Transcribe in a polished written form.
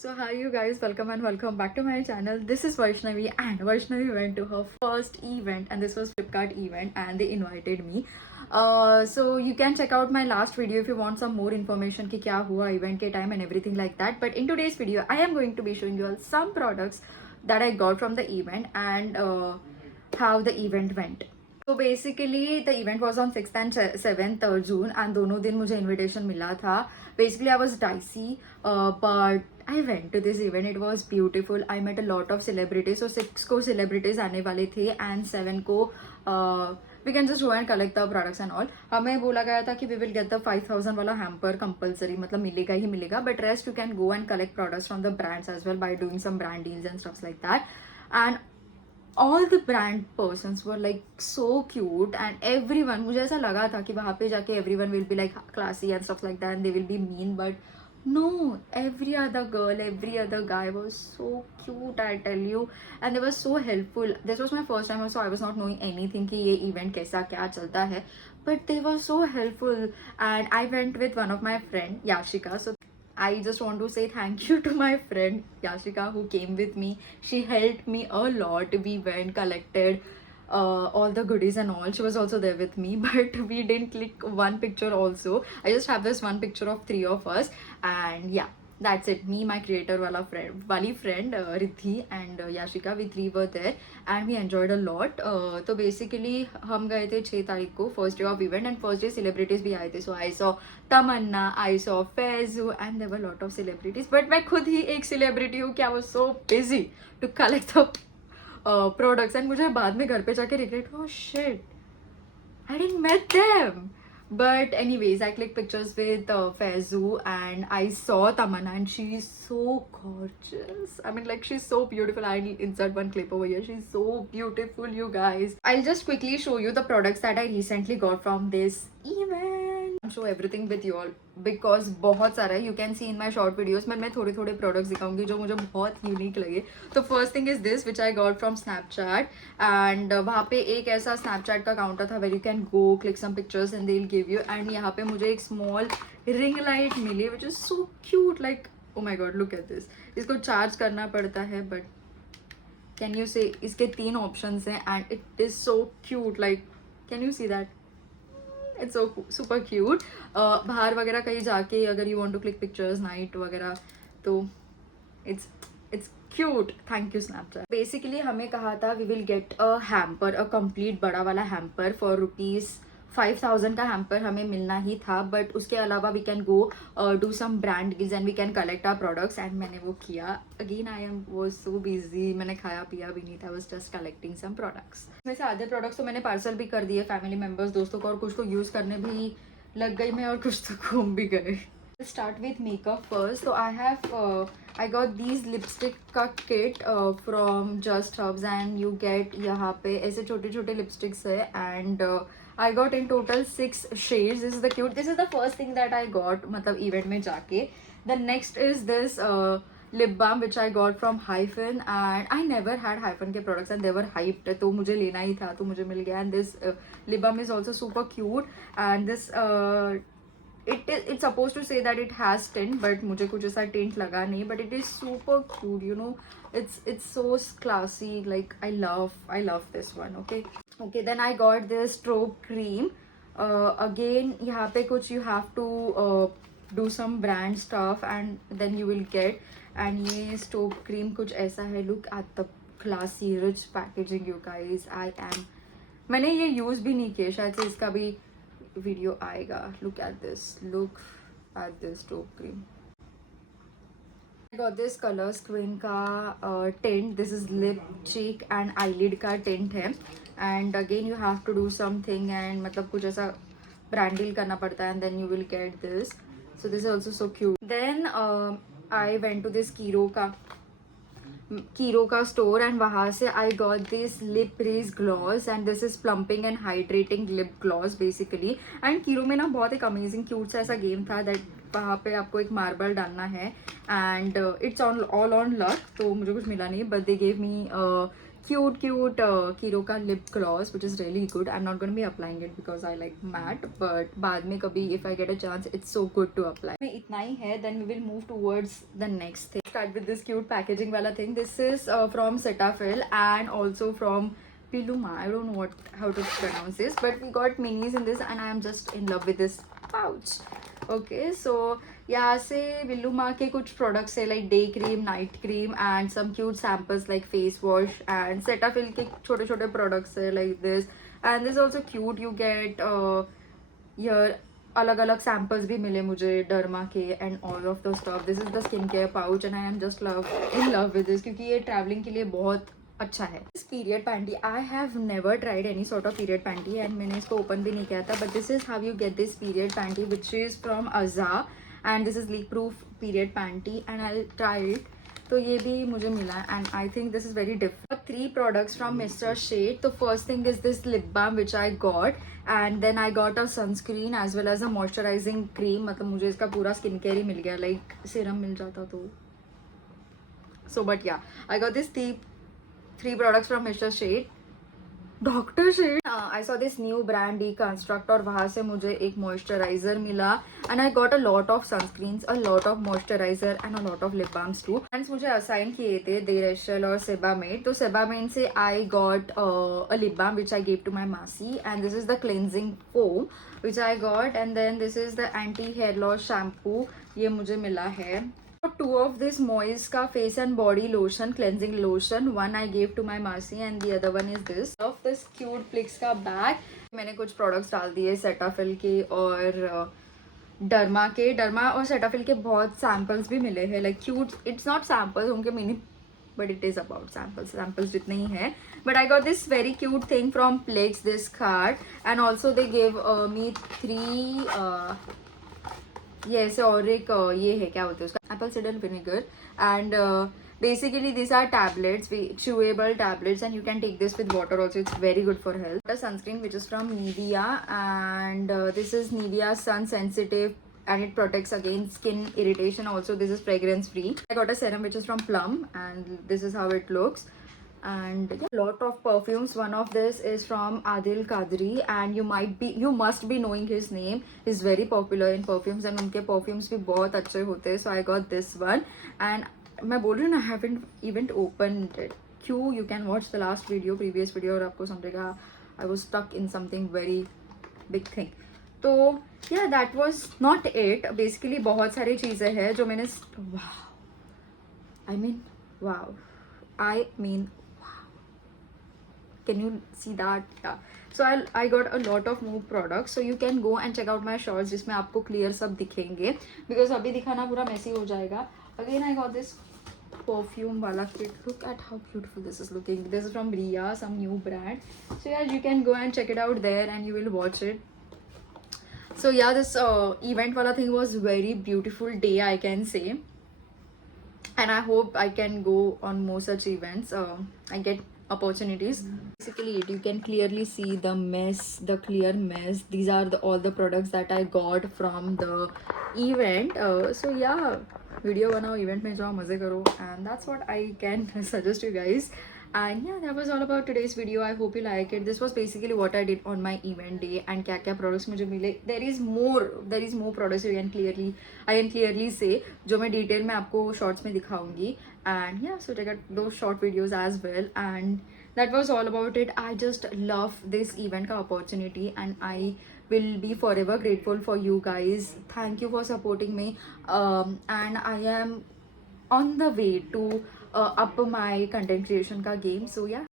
So hi you guys, welcome back to my channel. This is Vaishnavi and Vaishnavi went to her first event and this was Flipkart event and they invited me. So you can check out my last video if you want some more information कि क्या हुआ event के time and everything like that. But in today's video, I am going to be showing you all some products that I got from the event and how the event went. So basically the event was on 6th and 7th June and दोनों दिन मुझे invitation मिला था. Basically I was dicey but I went to this event. It was beautiful. I met a lot of celebrities. So 6 को celebrities आने वाले थे and 7 को we can just go and collect the products and all. हमें बोला गया था कि we will get the 5000 वाला hamper compulsory, मतलब मिलेगा ही मिलेगा, but rest you can go and collect products from the brands as well by doing some brand deals and stuff like that. And all the brand persons were like so cute and everyone, मुझे ऐसा लगा था कि वहाँ पे जाके everyone will be like classy and stuff like that and they will be mean, but no, every other girl, every other guy was so cute, I tell you, and they were so helpful. This was my first time also. I was not knowing anything कि ये event कैसा क्या चलता है, but they were so helpful and I went with one of my friend Yashika. So I just want to say thank you to my friend Yashika who came with me. She helped me a lot. We went, collected all the goodies and all. She was also there with me, but we didn't click one picture also. I just have this one picture of 3 of us, and yeah, that's it. Me, my creator wali friend Riddhi and Yashika, we 3 were there and we enjoyed a lot. तो basically हम गए थे 6 तारीख को, first day of event, and first day celebrities भी आए थे. So I saw Tamanna, I saw Faizu and there were a lot of celebrities, but मैं खुद ही एक celebrity हूँ कि I was so busy to collect the products and मुझे बाद में घर पे जाके regret, oh shit, I didn't met them. But anyways, I clicked pictures with Faizu and I saw Tamanna and she's so gorgeous. I mean, like, she's so beautiful. I'll insert one clip over here. She's so beautiful, you guys. I'll just quickly show you the products that I recently got from this event. I'll show everything with you all because बहुत सारा है. You can see in my short videos में मैं थोड़े थोड़े products दिखाऊंगी जो मुझे बहुत unique लगे. तो first thing is this which I got from Snapchat and वहाँ पे एक ऐसा Snapchat का counter था where you can go click some pictures and they'll give you, and यहाँ पे मुझे एक small ring light milli which is so cute, like oh my god, look at this. इसको charge करना पड़ता है but can you see इसके 3 options हैं and it is so cute, like can you see that? It's so super cute. बाहर वगैरह कहीं जाके अगर you want to click pictures night वगैरह तो it's cute. Thank you Snapchat. Basically हमें कहा था we will get a hamper, a complete बड़ा वाला hamper for rupees 5000 का hamper हमें मिलना ही था, but उसके अलावा we can go do some brand deals and we can collect our products and मैंने वो किया. Again I was so busy, मैंने खाया पिया भी नहीं था. I was just collecting some products. में से आधे products तो मैंने पार्सल भी कर दिए family members दोस्तों को, और कुछ को यूज़ करने भी लग गई मैं और कुछ तो घूम भी गए. Start with makeup first. So I got these lipstick का kit from Just Herbs and you get यहाँ पे ऐसे छोटे छोटे lipsticks है and I got in total 6 shades. This is the cute. This is the first thing that I got मतलब event में जाके. The next is this lip balm which I got from Hyphen and I never had Hyphen के products and they were hyped, तो मुझे लेना ही था तो मुझे मिल गया. And this lip balm is also super cute and this it's supposed to say that it has tint but मुझे कुछ ऐसा tint लगा नहीं, but it is super cute, you know. It's so classy, like I love this one. Okay, then I got this strobe cream. Again यहाँ पे कुछ you have to do some brand stuff and then you will get, and ये strobe cream कुछ ऐसा है. Look at the classy rich packaging, you guys. मैंने ये use भी नहीं किया, शायद से इसका भी वीडियो आएगा. look at this strobe cream. I got this color screen का tint. This is lip, cheek and eyelid का tint है and again you have to do something and मतलब कुछ ऐसा brand deal करना पड़ता है and then you will get this. So this is also so cute. Then I went to this Kiro का store and वहाँ से I got this lip crease gloss and this is plumping and hydrating lip gloss basically. And Kiro में ना बहुत एक amazing cute सा ऐसा game था that वहाँ पे आपको एक मार्बल डालना है and it's all on luck, तो मुझे कुछ मिला नहीं but they gave me cute Kiro का lip gloss which is really good. I'm not going to be applying it because I like matte, but बाद में कभी if I get a chance, it's so good to apply. में इतना ही है, then we will move towards the next thing. Start with this cute packaging वाला thing. This is from Cetaphil and also from Piluma. I don't know how to pronounce this, but we got minis in this and I am just in love with this pouch. Okay, so यहाँ से विल्लुमा के कुछ products है like day cream, night cream and some cute samples like face wash and Cetaphil के छोटे छोटे products है like this and this also cute. You get your अलग अलग सैम्पल्स भी मिले मुझे Derma Co and all of the stuff. This is the skin care pouch and I am just in love with this क्योंकि ये travelling के लिए बहुत अच्छा है. This period panty, I have never tried any sort of period panty and मैंने इसको open भी नहीं किया था, but this is how you get this period panty which is from अजा and this is leak proof period panty and I try it. तो ये भी मुझे मिला and I think this is very different. 3 products from Mr. Shade. तो first thing is this lip balm which I got and then I got a sunscreen as well as a moisturising cream. मतलब मुझे इसका पूरा skin care ही मिल गया, like serum मिल जाता तो. So but yeah I got this 3 products from Mr. Shade. Doctor Shade, I saw this new brand Deconstruct और वहाँ से मुझे एक मॉइस्चराइजर मिला and I got a lot of sunscreens, a lot of moisturiser and a lot of lip balms too. Friends मुझे assign किए थे देरेशल और सेबामेड. तो सेबामेड से I got a lip balm which I gave to my मासी and this is the cleansing foam which I got and then this is the anti hair loss shampoo, ये मुझे मिला है. 2 of this Moise का face and body lotion, cleansing lotion. One I gave to my Masi and the other one is this. Of this cute Plix का bag. मैंने कुछ products डाल दिए सेटाफिल के और डर्मा के. डर्मा और सेटाफिल के बहुत samples भी मिले हैं, like cute. It's not samples, उनके mini, but it is about samples. Samples जितने ही हैं. But I got this very cute thing from Plix, this card, and also they gave me 3. ये ऐसे और एक ये है, क्या बोलते हैं उसका, Apple cider vinegar and basically these are tablets, chewable tablets, and you can take this with water also. It's very good for health. A sunscreen which is from Nivea and this is Nivea Sun Sensitive and it protects against skin irritation also. This is fragrance free. I got a serum which is from Plum and this is how it looks. And yeah, lot of perfumes. One of this is from Adil Kadri and you must be knowing his name. He's very popular in perfumes and उनके perfumes भी बहुत अच्छे होते हैं. So I got this one and मैं बोल रही हूँ ना, I haven't even opened it. क्यों? You can watch the previous video और आपको समझेगा. I was stuck in something very big thing. तो yeah, that was not it. Basically बहुत सारी चीज़ें हैं जो मैंने wow. Can you see that? Yeah. So I got a lot of more products, so you can go and check out my shorts जिसमें आपको clear सब दिखेंगे because अभी दिखाना पूरा messy हो जाएगा. Again I got this perfume वाला kit. Look at how beautiful this is looking. This is from Ria, some new brand. So yeah, you can go and check it out there and you will watch it. So yeah, this event wala thing was very beautiful day, I can say, and I hope I can go on more such events. I get opportunities. Basically you can clearly see the mess, the clear mess. These are all the products that I got from the event. So yeah, video banao, event mein jao, maze karo, and that's what I can suggest you guys. And yeah, that was all about today's video. I hope you like it. This was basically what I did on my event day and क्या products मुझे मिले. There is more products I can clearly say जो मैं detail में आपको shorts में दिखाऊंगी. And yeah, so check out those short videos as well. And that was all about it. I just love this event का opportunity and I will be forever grateful for you guys. Thank you for supporting me. And I am on the way to up my content creation ka game. So yeah,